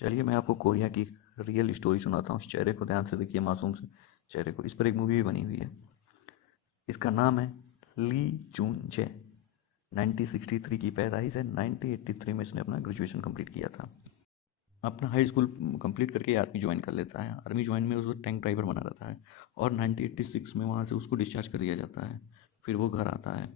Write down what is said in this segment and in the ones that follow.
चलिए मैं आपको कोरिया की रियल स्टोरी सुनाता हूँ। इस चेहरे को ध्यान से देखिए, मासूम से चेहरे को। इस पर एक मूवी भी बनी हुई है। इसका नाम है ली जून जे। 1963 की पैदाइश है। 1983 में इसने अपना ग्रेजुएशन कंप्लीट किया था। अपना हाई स्कूल कंप्लीट करके आर्मी ज्वाइन कर लेता है। आर्मी ज्वाइन में उसको टैंक ड्राइवर बना रहता है और 1986 में वहाँ से उसको डिस्चार्ज कर दिया जाता है। फिर वो घर आता है।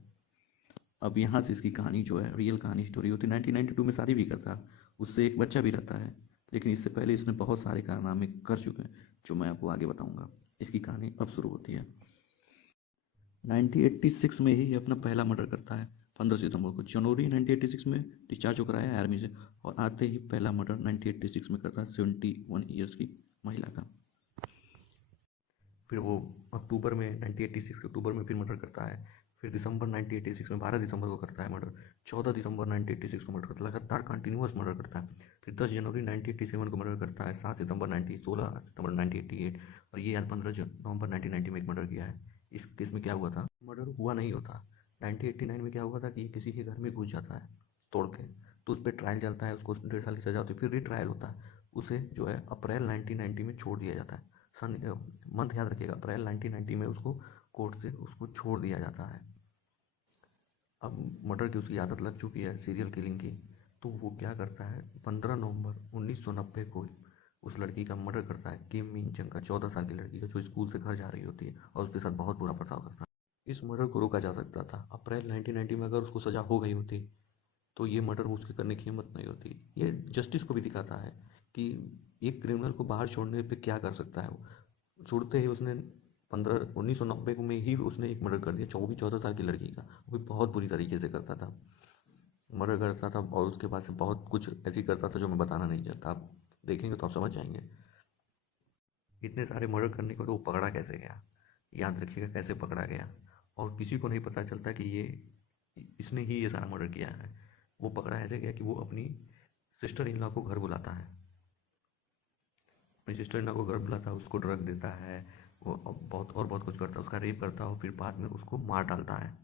अब यहाँ से इसकी कहानी जो है, रियल कहानी स्टोरी होती है। 1992 में शादी भी करता है, उससे एक बच्चा भी रहता है। लेकिन इससे पहले इसने बहुत सारे कारनामे कर चुके हैं, जो मैं आपको आगे बताऊंगा। इसकी कहानी अब शुरू होती है। 1986 में ही ये अपना पहला मर्डर करता है। 15 सितंबर को, जनवरी 1986 में डिस्चार्ज होकर आया है आर्मी से, और आते ही पहला मर्डर 1986 में करता है 71 ईयर्स की महिला का। फिर वो अक्टूबर में 1986 के अक्टूबर में फिर मर्डर करता है। फिर दिसंबर 1986 में 12 दिसंबर को करता है मर्डर। 14 दिसंबर 1986 को मर्डर करता है। लगातार कंटिन्यूस मर्डर करता है। फिर 10 जनवरी 1987 को मर्डर करता है। 7 सितंबर 16 सितंबर 1988, और ये आज 15 नवंबर 1990 में एक मर्डर किया है। इस केस में क्या हुआ था, मर्डर हुआ नहीं होता। 1989 में क्या हुआ था कि किसी के घर में घुस जाता है तोड़ के, तो उस पर ट्रायल चलता है, उसको 1.5 साल की सजा होती है। फिर रीट्रायल होता है, उसे जो है अप्रैल 1990 में छोड़ दिया जाता है। सन मंथ याद रखिएगा, अप्रैल 1990 में उसको कोर्ट से उसको छोड़ दिया जाता है। अब मर्डर की उसकी आदत लग चुकी है, सीरियल किलिंग की। तो वो क्या करता है, 15 नवंबर 1990 को उस लड़की का मर्डर करता है, किम मिन जंग का, 14 साल की लड़की का, जो स्कूल से घर जा रही होती है, और उसके साथ बहुत बुरा बर्ताव करता है। इस मर्डर को रोका जा सकता था। अप्रैल 1990 में अगर उसको सजा हो गई होती, तो ये मर्डर उसके करने की हिम्मत नहीं होती। ये जस्टिस को भी दिखाता है कि एक क्रिमिनल को बाहर छोड़ने पे क्या कर सकता है वो। छोड़ते ही उसने 1990 में ही उसने एक मर्डर कर दिया, 14 साल की लड़की का। वो भी बहुत बुरी तरीके से करता था, मर्डर करता था, और उसके बाद से बहुत कुछ ऐसी करता था जो मैं बताना नहीं चाहता। आप देखेंगे तो आप समझ जाएंगे। इतने सारे मर्डर करने के बाद वो पकड़ा कैसे गया, याद रखिएगा कैसे पकड़ा गया। और किसी को नहीं पता चलता कि ये इसने ही ये सारा मर्डर किया है। वो पकड़ा ऐसे गया कि वो अपनी सिस्टर इन लॉ को घर बुलाता है। अपनी सिस्टर इन लॉ को घर बुलाता है, उसको ड्रग देता है, वो बहुत कुछ करता है, उसका रेप करता है, और फिर बाद में उसको मार डालता है।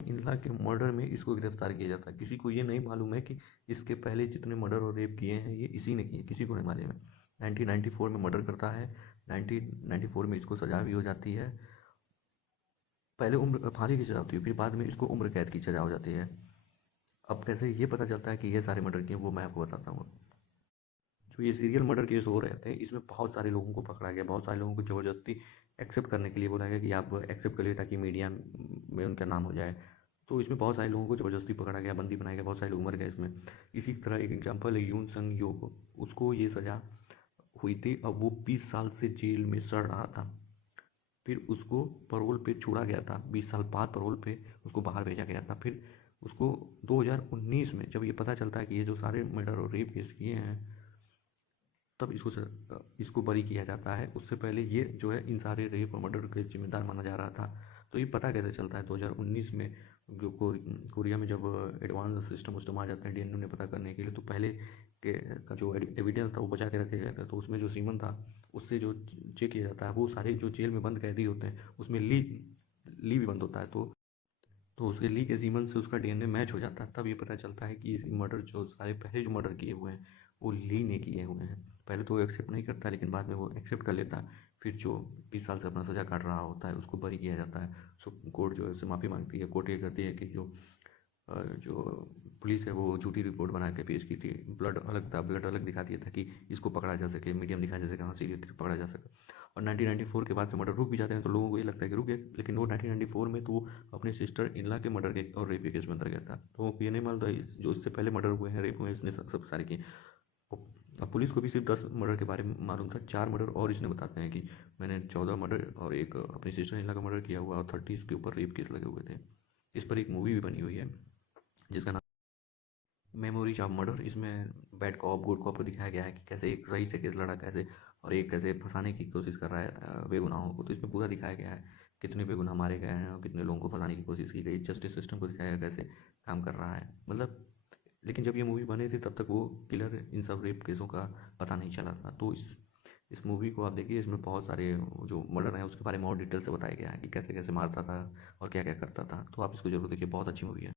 इन लॉ के मर्डर में इसको गिरफ्तार किया जाता है। किसी को ये नहीं मालूम है कि इसके पहले जितने मर्डर और रेप किए हैं ये इसी ने किए, किसी को नहीं मालूम है। 1994 में मर्डर करता है। 1994 में इसको सजा भी हो जाती है। पहले उम्र फांसी की सजा होती है, फिर बाद में इसको उम्र कैद की सजा हो जाती है। अब कैसे ये पता चलता है कि ये सारे मर्डर किए, वो मैं आपको बताता हूँ। जो ये सीरियल मर्डर केस हो रहे थे, इसमें बहुत सारे लोगों को पकड़ा गया। बहुत सारे लोगों को ज़बरदस्ती एक्सेप्ट करने के लिए बोला गया कि आप एक्सेप्ट करिए ताकि मीडिया में उनका नाम हो जाए। तो इसमें बहुत सारे लोगों को ज़बरदस्ती पकड़ा गया, बंदी बनाया गया, बहुत सारे लोग मर गए इसमें। इसी तरह एक एग्जाम्पल है यून संग यो को। उसको ये सज़ा हुई थी, अब वो 20 साल से जेल में सड़ रहा था। फिर उसको पैरोल पे छोड़ा गया था, 20 साल बाद पैरोल पे उसको बाहर भेजा गया था। फिर उसको 2019 में जब ये पता चलता है कि ये जो सारे मर्डर और रेप केस किए हैं, तब इसको बरी किया जाता है। उससे पहले ये जो है इन सारे रेप और मर्डर के जिम्मेदार माना जा रहा था। तो ये पता कैसे चलता है, 2019 में कोरिया में जब एडवांस सिस्टम उस्टम आ जाते हैं डीएनए पता करने के लिए, तो पहले के का जो एविडेंस था वो बचा के रखा गया था। तो उसमें जो सीमन था, उससे जो चेक किया जाता है, वो सारे जो जेल में बंद कैदी होते हैं उसमें ली ली भी बंद होता है। तो उसके ली के सीमन से उसका डीएनए मैच हो जाता है। तब ये पता चलता है कि मर्डर जो सारे पहले जो मर्डर किए हुए हैं वो ली ने किए हुए हैं। पहले तो वो एक्सेप्ट नहीं करता, लेकिन बाद में वो एक्सेप्ट कर लेता है। फिर जो 20 साल से अपना सज़ा काट रहा होता है उसको बरी किया जाता है। सो कोर्ट जो है उससे माफ़ी मांगती है। कोर्ट ये कहती है कि जो पुलिस है वो झूठी रिपोर्ट बना के पेश की थी, ब्लड अलग था, ब्लड अलग दिखा दिया था कि इसको पकड़ा जा सके, मीडियम दिखाया जा सके, हाँ सीरियस पकड़ा जा सके। और 1994 के बाद से मर्डर रुक भी जाते हैं, तो लोगों को ये लगता है कि रुक गए, लेकिन वो 1994 में तो वो अपने सिस्टर इन लॉ के मर्डर के और रेप के केस में अंदर गया था। तो ये नहीं मानता जो इससे पहले मर्डर हुए हैं, रेप हुए हैं, इसने सब सारे किए। अब पुलिस को भी सिर्फ 10 मर्डर के बारे में मालूम था। 4 मर्डर और इसने बताते हैं कि मैंने 14 मर्डर और एक अपनी सिस्टर इन लॉ का मर्डर किया हुआ, और 30 इसके ऊपर रेप केस लगे हुए थे। इस पर एक मूवी भी बनी हुई है जिसका नाम मेमोरीज ऑफ मर्डर। इसमें बैड कॉप गुड कॉप को दिखाया गया है कि कैसे एक सही से केस लड़ा, कैसे और एक कैसे फंसाने की कोशिश कर रहा है बेगुनाहों को। तो इसमें पूरा दिखाया गया है कितने बेगुनाह मारे गए हैं और कितने लोगों को फंसाने की कोशिश की गई। जस्टिस सिस्टम को दिखाया गया कैसे काम कर रहा है, मतलब। लेकिन जब ये मूवी बनी थी तब तक वो किलर इन सब रेप केसों का पता नहीं चला था। तो इस मूवी को आप देखिए, इसमें बहुत सारे जो मर्डर हैं उसके बारे में और डिटेल से बताया गया है कि कैसे कैसे मारता था और क्या क्या करता था। तो आप इसको जरूर देखिए, बहुत अच्छी मूवी है।